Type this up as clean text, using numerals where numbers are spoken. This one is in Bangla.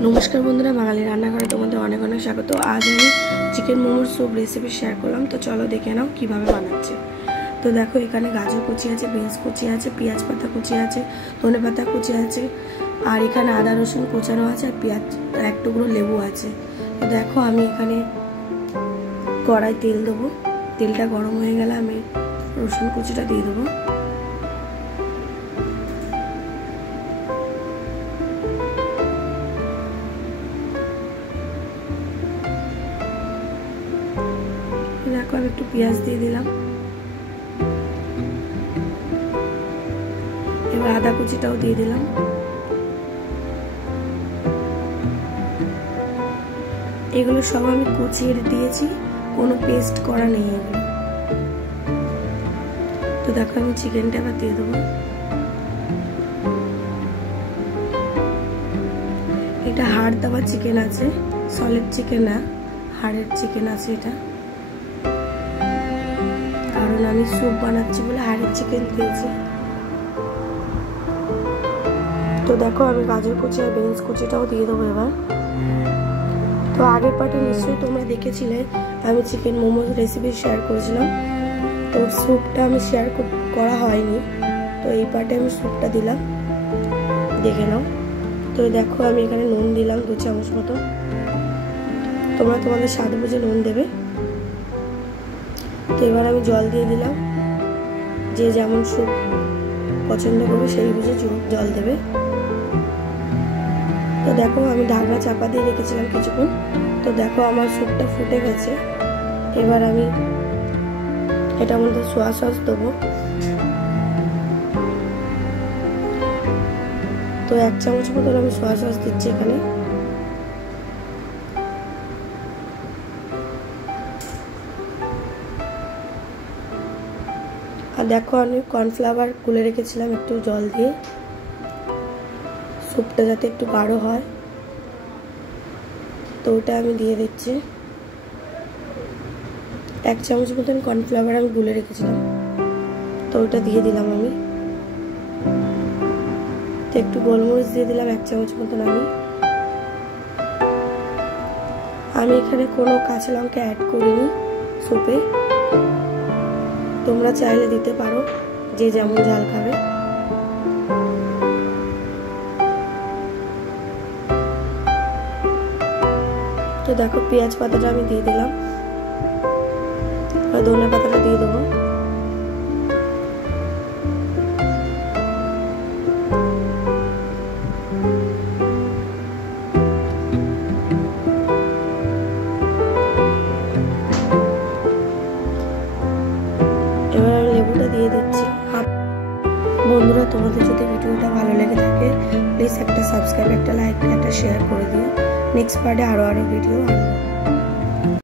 नमस्कार बंधुरा बांगाली रान्नाघरे तोमादेर अनेक अनेक स्वागत। आज आमि चिकेन मोमोर सूप रेसिपि शेयर करलाम। तो चलो देखे नाओ किभाबे बानाচ্ছি। तो देखो एखाने गाजर कुचि आछे, बीन्स कुचि आछे, पेঁয়াজ पाता कुचि आछे, धने पाता कुचि आछे और एखाने आदा रसुन कुचानो आछे और पेঁয়াज एक टुकरो लेबू आछे। तो देखो आमि एखाने कड़ाई तेल देबो। तेलटा गरम हये गेले आमि रसुन कुचिटा दिये देबो। देखो আমি একটু পেঁয়াজ দিয়ে দিলাম। এবার আদা কুচিটাও দিয়ে দিলাম। এগুলো সব আমি কুচিয়ে দিয়েছি, কোনো পেস্ট করা নেই এগুলো। তো দেখো আমি চিকেনটা এবার দিয়ে দেবো। এটা হাড় দেওয়া চিকেন আছে, সলিড চিকেন না, হাড়ের চিকেন আছে এটা। কারণ আমি স্যুপ বানাচ্ছি বলে হাড়ের চিকেন দিয়েছি। তো দেখো আমি গাজর কুচি আর বিনস কুচিটাও দিয়ে দেবো এবার। তো আগের পার্টে নিশ্চয়ই তোমরা দেখেছিলে আমি চিকেন মোমো রেসিপি শেয়ার করেছিলাম। তো স্যুপটা আমি শেয়ার করা হয়নি, তো এই পার্টে আমি স্যুপটা দিলাম, দেখে নাও। তো দেখো আমি এখানে নুন দিলাম 2 চামচ মতো। তোমরা তোমাদের স্বাদ বুঝে নুন দেবে। তো এবার আমি জল দিয়ে দিলাম, যে যেমন স্যুপ পছন্দ করবে সেই বুঝে জল দেবে। তো দেখো আমি ঢাকনা চাপা দিয়ে রেখেছিলাম কিছুক্ষণ। তো দেখো আমার স্যুপটা ফুটে গেছে। এবার আমি এটার মধ্যে সোয়া সস দেবো। তো 1 চামচ মতো আমি সোয়া সস দিচ্ছি এখানে। আর দেখো আমি কর্নফ্লাওয়ার গুলে রেখেছিলাম একটু জল দিয়ে, স্যুপটা যাতে একটু গাঢ় হয়। তো ওটা আমি দিয়ে দিচ্ছি। 1 চামচ মতন কর্নফ্লাওয়ার আমি গুলে রেখেছিলাম, তো ওটা দিয়ে দিলাম আমি। তো একটু গোলমরিচ দিয়ে দিলাম 1 চামচ মতন আমি এখানে কোনো কাঁচা লঙ্কা অ্যাড করিনি স্যুপে। তোমরা চাইলে দিতে পারো, যে যেমন ঝাল খাবে। তো দেখো পেঁয়াজ পাতাটা আমি দিয়ে দিলাম, আর ধনে পাতাটা দিয়ে দেবো। এবার আমি লেবুটা দিয়ে দিচ্ছি। বন্ধুরা তোমাদের যদি ভিডিওটা ভালো লেগে থাকে প্লিজ একটা সাবস্ক্রাইব, একটা লাইক, একটা শেয়ার করে দিও। নেক্সট পার্টে আরো ভিডিও আনবো।